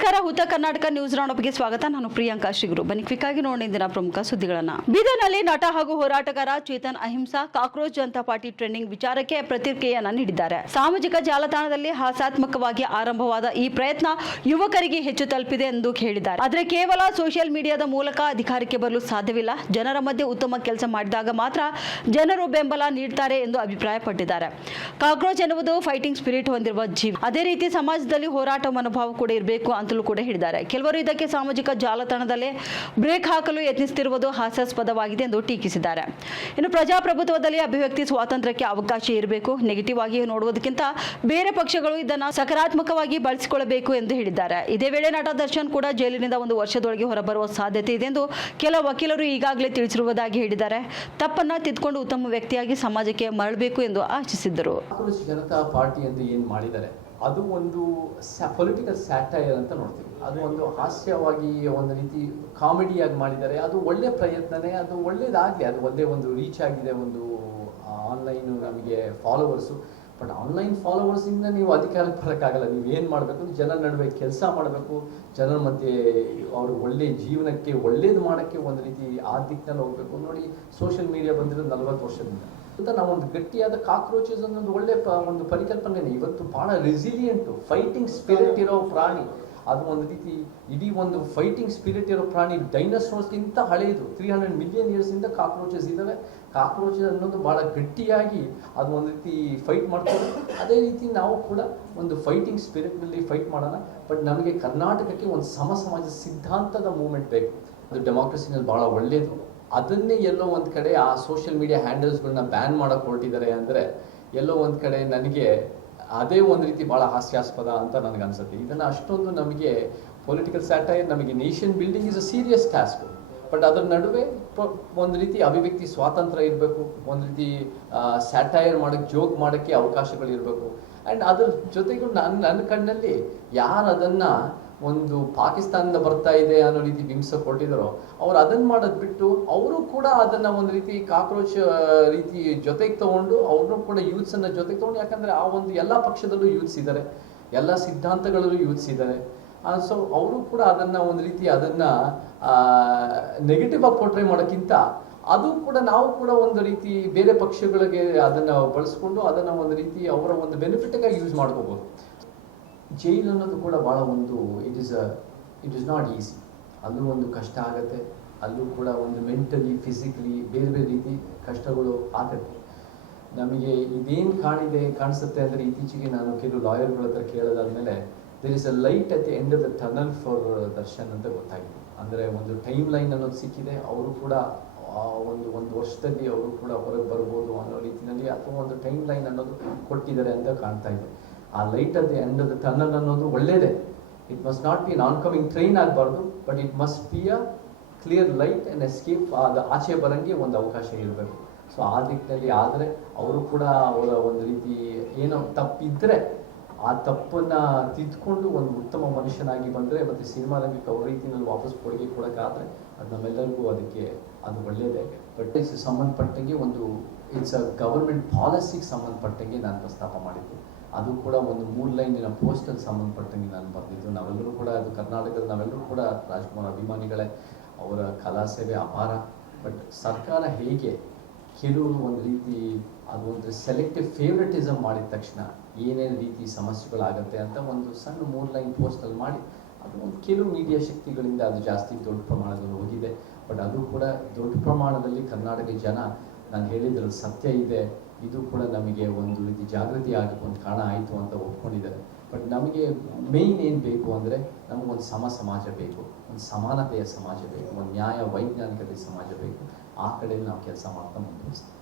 ನಮಸ್ಕಾರ, ಹುತ ಕರ್ನಾಟಕ ನ್ಯೂಸ್ ರೌಂಡಪ್ಗೆ ಸ್ವಾಗತ. ನಾನು ಪ್ರಿಯಾಂಕಾ ಶ್ರೀಗುರು. ಬನ್ನಿ ಕ್ವಿಕ್ ಆಗಿ ನೋಡಿ ಇಂದಿನ ಪ್ರಮುಖ ಸುದ್ದಿಗಳನ್ನ. ಬೀದರ್ನಲ್ಲಿ ನಟ ಹಾಗೂ ಹೋರಾಟಗಾರ ಚೇತನ್ ಅಹಿಂಸಾ ಕಾಕ್ರೋಚ್ ಜನತಾ ಪಾರ್ಟಿ ಟ್ರೆಂಡಿಂಗ್ ವಿಚಾರಕ್ಕೆ ಪ್ರತಿಕ್ರಿಯೆಯನ್ನ ನೀಡಿದ್ದಾರೆ. ಸಾಮಾಜಿಕ ಜಾಲತಾಣದಲ್ಲಿ ಹಾಸ್ಯಾತ್ಮಕವಾಗಿ ಆರಂಭವಾದ ಈ ಪ್ರಯತ್ನ ಯುವಕರಿಗೆ ಹೆಚ್ಚು ತಲುಪಿದೆ ಎಂದು ಹೇಳಿದ್ದಾರೆ. ಆದರೆ ಕೇವಲ ಸೋಷಿಯಲ್ ಮೀಡಿಯಾದ ಮೂಲಕ ಅಧಿಕಾರಕ್ಕೆ ಬರಲು ಸಾಧ್ಯವಿಲ್ಲ. ಜನರ ಮಧ್ಯೆ ಉತ್ತಮ ಕೆಲಸ ಮಾಡಿದಾಗ ಮಾತ್ರ ಜನರು ಬೆಂಬಲ ನೀಡುತ್ತಾರೆ ಎಂದು ಅಭಿಪ್ರಾಯಪಟ್ಟಿದ್ದಾರೆ. ಕಾಕ್ರೋಚ್ ಎನ್ನುವುದು ಫೈಟಿಂಗ್ ಸ್ಪಿರಿಟ್ ಹೊಂದಿರುವ ಜೀವಿ. ಅದೇ ರೀತಿ ಸಮಾಜದಲ್ಲಿ ಹೋರಾಟ ಮನೋಭಾವ ಕೂಡ ಇರಬೇಕು ಅಂತಲೂ ಕೂಡ ಹೇಳಿದ್ದಾರೆ. ಕೆಲವರು ಇದಕ್ಕೆ ಸಾಮಾಜಿಕ ಜಾಲತಾಣದಲ್ಲೇ ಬ್ರೇಕ್ ಹಾಕಲು ಯತ್ನಿಸುತ್ತಿರುವುದು ಹಾಸ್ಯಾಸ್ಪದವಾಗಿದೆ ಎಂದು ಟೀಕಿಸಿದ್ದಾರೆ. ಇನ್ನು ಪ್ರಜಾಪ್ರಭುತ್ವದಲ್ಲಿ ಅಭಿವ್ಯಕ್ತಿ ಸ್ವಾತಂತ್ರ್ಯಕ್ಕೆ ಅವಕಾಶ ಇರಬೇಕು. ನೆಗೆಟಿವ್ ಆಗಿ ನೋಡುವುದಕ್ಕಿಂತ ಬೇರೆ ಪಕ್ಷಗಳು ಇದನ್ನು ಸಕಾರಾತ್ಮಕವಾಗಿ ಬಳಸಿಕೊಳ್ಳಬೇಕು ಎಂದು ಹೇಳಿದ್ದಾರೆ. ಇದೇ ವೇಳೆ ನಟ ದರ್ಶನ್ ಕೂಡ ಜೈಲಿನಿಂದ 1 ವರ್ಷದೊಳಗೆ ಹೊರಬರುವ ಸಾಧ್ಯತೆ ಇದೆ ಎಂದು ಕೆಲ ವಕೀಲರು ಈಗಾಗಲೇ ತಿಳಿಸಿರುವುದಾಗಿ ಹೇಳಿದ್ದಾರೆ. ತಪ್ಪನ್ನ ತಿದ್ದುಕೊಂಡು ಉತ್ತಮ ವ್ಯಕ್ತಿಯಾಗಿ ಸಮಾಜಕ್ಕೆ ಮರಳಬೇಕು ಎಂದು ಆಶಿಸಿದ್ದರು. ಜನತಾ ಪಾರ್ಟಿ ಅಂತ ಏನು ಮಾಡಿದ್ದಾರೆ ಅದು ಒಂದು ಪೊಲಿಟಿಕಲ್ ಸ್ಯಾಟೈರ್ ಅಂತ ನೋಡ್ತೀವಿ. ಅದು ಒಂದು ಹಾಸ್ಯವಾಗಿ ಒಂದು ರೀತಿ ಕಾಮಿಡಿಯಾಗಿ ಮಾಡಿದ್ದಾರೆ. ಅದು ಒಳ್ಳೆ ಪ್ರಯತ್ನನೇ, ಅದು ಒಳ್ಳೇದಾಗಲಿ. ಅದು ಒಂದೇ ಒಂದು ರೀಚ್ ಆಗಿದೆ, ಒಂದು ಆನ್ಲೈನು ನಮಗೆ ಫಾಲೋವರ್ಸು. ಬಟ್ ಆನ್ಲೈನ್ ಫಾಲೋವರ್ಸಿಂದ ನೀವು ಅಧಿಕಾರಕ್ಕೆ ಬರೋಕ್ಕಾಗಲ್ಲ. ನೀವು ಏನು ಮಾಡಬೇಕು, ಜನರ ನಡುವೆ ಕೆಲಸ ಮಾಡಬೇಕು, ಜನರ ಮಧ್ಯೆ ಅವರು ಒಳ್ಳೆ ಜೀವನಕ್ಕೆ ಒಳ್ಳೇದು ಮಾಡೋಕ್ಕೆ ಒಂದು ರೀತಿ ಆ ದಿಕ್ಕಿನಲ್ಲಿ ಹೋಗಬೇಕು. ನೋಡಿ, ಸೋಷಿಯಲ್ ಮೀಡಿಯಾ ಬಂದಿರೋದು 40 ವರ್ಷದಿಂದ ಅಂತ ನಾವು ಒಂದು ಗಟ್ಟಿಯಾದ ಕಾಕ್ರೋಚಸ್ ಅನ್ನೋದು ಒಳ್ಳೆ ಒಂದು ಪರಿಕಲ್ಪನೆ. ಇವತ್ತು ಭಾಳ ರೆಸಿಲಿಯಂಟು ಫೈಟಿಂಗ್ ಸ್ಪಿರಿಟ್ ಇರೋ ಪ್ರಾಣಿ. ಅದು ಒಂದು ರೀತಿ ಇಡೀ ಒಂದು ಫೈಟಿಂಗ್ ಸ್ಪಿರಿಟ್ ಇರೋ ಪ್ರಾಣಿ. ಡೈನೋಸಾರ್ಸ್ಗಿಂತ ಹಳೆಯದು, 300 ಮಿಲಿಯನ್ ಇಯರ್ಸಿಂದ ಕಾಕ್ರೋಚಸ್ ಇದ್ದಾವೆ. ಕಾಕ್ರೋಚಸ್ ಅನ್ನೋದು ಭಾಳ ಗಟ್ಟಿಯಾಗಿ ಅದು ಒಂದು ರೀತಿ ಫೈಟ್ ಮಾಡ್ತಾರೆ. ಅದೇ ರೀತಿ ನಾವು ಕೂಡ ಒಂದು ಫೈಟಿಂಗ್ ಸ್ಪಿರಿಟ್ನಲ್ಲಿ ಫೈಟ್ ಮಾಡೋಣ. ಬಟ್ ನಮಗೆ ಕರ್ನಾಟಕಕ್ಕೆ ಒಂದು ಸಮಾಜ ಸಿದ್ಧಾಂತದ ಮೂವ್ಮೆಂಟ್ ಬೇಕು. ಅದು ಡೆಮಾಕ್ರಸಿನಲ್ಲಿ ಭಾಳ ಒಳ್ಳೆಯದು. ಅದನ್ನೇ ಎಲ್ಲೋ ಒಂದು ಕಡೆ ಆ ಸೋಷಿಯಲ್ ಮೀಡಿಯಾ ಹ್ಯಾಂಡಲ್ಸ್ಗಳನ್ನ ಬ್ಯಾನ್ ಮಾಡೋಕೆ ಹೊರಟಿದ್ದಾರೆ ಅಂದರೆ ಎಲ್ಲೋ ಒಂದು ಕಡೆ ನನಗೆ ಅದೇ ಒಂದು ರೀತಿ ಭಾಳ ಹಾಸ್ಯಾಸ್ಪದ ಅಂತ ನನಗೆ ಅನ್ಸುತ್ತೆ. ಇದನ್ನು ಅಷ್ಟೊಂದು ನಮಗೆ ಪೊಲಿಟಿಕಲ್ ಸ್ಯಾಟೈರ್, ನಮಗೆ nation building is a serious task. But ಅದರ ನಡುವೆ ಒಂದು ರೀತಿ ಅಭಿವ್ಯಕ್ತಿ ಸ್ವಾತಂತ್ರ್ಯ ಇರಬೇಕು, ಒಂದು ರೀತಿ ಸ್ಯಾಟೈರ್ ಮಾಡೋಕ್ಕೆ, ಜೋಕ್ ಮಾಡೋಕ್ಕೆ ಅವಕಾಶಗಳಿರಬೇಕು. ಆ್ಯಂಡ್ ಅದ್ರ ಜೊತೆಗೂ ನನ್ನ ಕಣ್ಣಲ್ಲಿ ಯಾರು ಅದನ್ನು ಒಂದು ಪಾಕಿಸ್ತಾನದಿಂದ ಬರ್ತಾ ಇದೆ ಅನ್ನೋ ರೀತಿ ಬಿಂಬಿಸ ಕೊಟ್ಟಿದ್ದಾರೋ ಅವ್ರು ಅದನ್ನು ಮಾಡೋದು ಬಿಟ್ಟು ಅವರು ಕೂಡ ಅದನ್ನು ಒಂದು ರೀತಿ ಕಾಕ್ರೋಚ್ ರೀತಿ ಜೊತೆಗೆ ತೊಗೊಂಡು ಅವ್ರನ್ನೂ ಕೂಡ ಯೂತ್ಸನ್ನು ಜೊತೆಗೆ ತೊಗೊಂಡು, ಯಾಕಂದರೆ ಆ ಒಂದು ಎಲ್ಲ ಪಕ್ಷದಲ್ಲೂ ಯೂತ್ಸ್ ಇದ್ದಾರೆ, ಎಲ್ಲ ಸಿದ್ಧಾಂತಗಳಲ್ಲೂ ಯೂತ್ಸ್ ಇದ್ದಾರೆ. ಸೊ ಅವರು ಕೂಡ ಅದನ್ನು ಒಂದು ರೀತಿ ಅದನ್ನು ನೆಗೆಟಿವ್ ಆಗಿ ಪೋರ್ಟ್ರೇ ಮಾಡೋಕ್ಕಿಂತ ಅದು ಕೂಡ ನಾವು ಕೂಡ ಒಂದು ರೀತಿ ಬೇರೆ ಪಕ್ಷಗಳಿಗೆ ಅದನ್ನು ಬಳಸ್ಕೊಂಡು ಅದನ್ನು ಒಂದು ರೀತಿ ಅವರ ಒಂದು ಬೆನಿಫಿಟ್ಗಾಗಿ ಯೂಸ್ ಮಾಡ್ಕೋಬೋದು. ಜೈಲ್ ಅನ್ನೋದು ಕೂಡ ಭಾಳ ಒಂದು ಇಟ್ ಇಸ್ ನಾಟ್ ಈಸಿ. ಅಲ್ಲೂ ಒಂದು ಕಷ್ಟ ಆಗುತ್ತೆ. ಅಲ್ಲೂ ಕೂಡ ಒಂದು ಮೆಂಟಲಿ, ಫಿಸಿಕಲಿ ಬೇರೆ ಬೇರೆ ರೀತಿ ಕಷ್ಟಗಳು ಆಗುತ್ತೆ. ನಮಗೆ ಇದೇನು ಕಾಣಿಸುತ್ತೆ ಅಂದರೆ, ಇತ್ತೀಚೆಗೆ ನಾನು ಕೆಲವು ಲಾಯರ್ಗಳ ಹತ್ರ ಕೇಳೋದಾದ್ಮೇಲೆ there is a light at the end of the tunnel for Darshan ಅಂತ ಗೊತ್ತಾಗಿದೆ. ಅಂದರೆ ಒಂದು ಟೈಮ್ ಲೈನ್ ಅನ್ನೋದು ಸಿಕ್ಕಿದೆ. ಅವರು ಕೂಡ ಒಂದು ವರ್ಷದಲ್ಲಿ ಅವರು ಕೂಡ ಹೊರಗೆ ಬರ್ಬೋದು ಅನ್ನೋ ರೀತಿಯಲ್ಲಿ, ಅಥವಾ ಒಂದು ಟೈಮ್ ಲೈನ್ ಅನ್ನೋದು ಕೊಟ್ಟಿದ್ದಾರೆ ಅಂತ ಕಾಣ್ತಾ ಇದೆ. ಆ light at the end of the tunnel ಅನ್ನೋದು ಒಳ್ಳೆಯದೇ. It must not be non coming train ಆಗಬಾರ್ದು, but it must be a clear light and escape. ಅದು ಆಚೆ ಬರೋಂಗೆ ಒಂದು ಅವಕಾಶ ಇರಬೇಕು. ಸೊ ಆ ದಿಕ್ಕಿನಲ್ಲಿ ಆದರೆ ಅವರು ಕೂಡ ಅವರ ಒಂದು ರೀತಿ ಏನೋ ತಪ್ಪಿದ್ದರೆ ಆ ತಪ್ಪನ್ನು ತಿದ್ದುಕೊಂಡು ಒಂದು ಉತ್ತಮ ಮನುಷ್ಯನಾಗಿ ಬಂದರೆ, ಮತ್ತು ಸಿನಿಮಾ ರಂಗಕ್ಕೆ ಅವ್ರ ರೀತಿಯಲ್ಲಿ ವಾಪಸ್ ಕೊಡುಗೆ ಕೊಡೋಕ್ಕಾದರೆ ಅದು ನಮ್ಮೆಲ್ಲರಿಗೂ ಅದಕ್ಕೆ ಅದು ಒಳ್ಳೆಯದೇ. ಬಟ್ ಸಂಬಂಧಪಟ್ಟಂಗೆ ಒಂದು ಇಟ್ಸ್ ಅ ಗವರ್ಮೆಂಟ್ ಪಾಲಿಸಿಗೆ ಸಂಬಂಧಪಟ್ಟಂಗೆ ನಾನು ಪ್ರಸ್ತಾಪ ಮಾಡಿದ್ದೆ. ಅದು ಕೂಡ ಒಂದು 3 ಲೈನಿನ ಪೋಸ್ಟಲ್ಲಿ ಸಂಬಂಧಪಟ್ಟಂಗೆ ನಾನು ಬರೆದಿದ್ದು. ನಾವೆಲ್ಲರೂ ಕೂಡ ಅದು ಕರ್ನಾಟಕದ ನಾವೆಲ್ಲರೂ ಕೂಡ ರಾಜ್ಕುಮಾರ್ ಅಭಿಮಾನಿಗಳೇ. ಅವರ ಕಲಾ ಸೇವೆ ಅಪಾರ. ಬಟ್ ಸರ್ಕಾರ ಹೇಗೆ ಕೆಲವರು ಒಂದು ರೀತಿ ಅದು ಒಂದು ಸೆಲೆಕ್ಟಿವ್ ಫೇವ್ರೆಟಿಸಮ್ ಮಾಡಿದ ತಕ್ಷಣ ಏನೇನು ರೀತಿ ಸಮಸ್ಯೆಗಳಾಗುತ್ತೆ ಅಂತ ಒಂದು ಸಣ್ಣ 3 ಲೈನ್ ಪೋಸ್ಟಲ್ಲಿ ಮಾಡಿ, ಅದು ಒಂದು ಕೆಲವು ಮೀಡಿಯಾ ಶಕ್ತಿಗಳಿಂದ ಅದು ಜಾಸ್ತಿ ದೊಡ್ಡ ಪ್ರಮಾಣದಲ್ಲಿ ಹೋಗಿದೆ. ಬಟ್ ಅದು ಕೂಡ ದೊಡ್ಡ ಪ್ರಮಾಣದಲ್ಲಿ ಕರ್ನಾಟಕ ಜನ, ನಾನು ಹೇಳಿದ್ರಲ್ಲಿ ಸತ್ಯ ಇದೆ, ಇದು ಕೂಡ ನಮಗೆ ಒಂದು ರೀತಿ ಜಾಗೃತಿ ಆಗಿ ಒಂದು ಕಾರಣ ಆಯಿತು ಅಂತ ಒಪ್ಕೊಂಡಿದ್ದಾರೆ. ಬಟ್ ನಮಗೆ ಮೇಯ್ನ್ ಏನು ಬೇಕು ಅಂದರೆ, ನಮಗೊಂದು ಸಮಾಜ ಬೇಕು, ಒಂದು ಸಮಾನತೆಯ ಸಮಾಜ ಬೇಕು, ಒಂದು ನ್ಯಾಯ ವೈಜ್ಞಾನಿಕತೆಯ ಸಮಾಜ ಬೇಕು. ಆ ಕಡೆಯಲ್ಲಿ ನಾವು ಕೆಲಸ ಮಾಡ್ತಾ ಮುಂದುವರಿಸ್ತೀವಿ.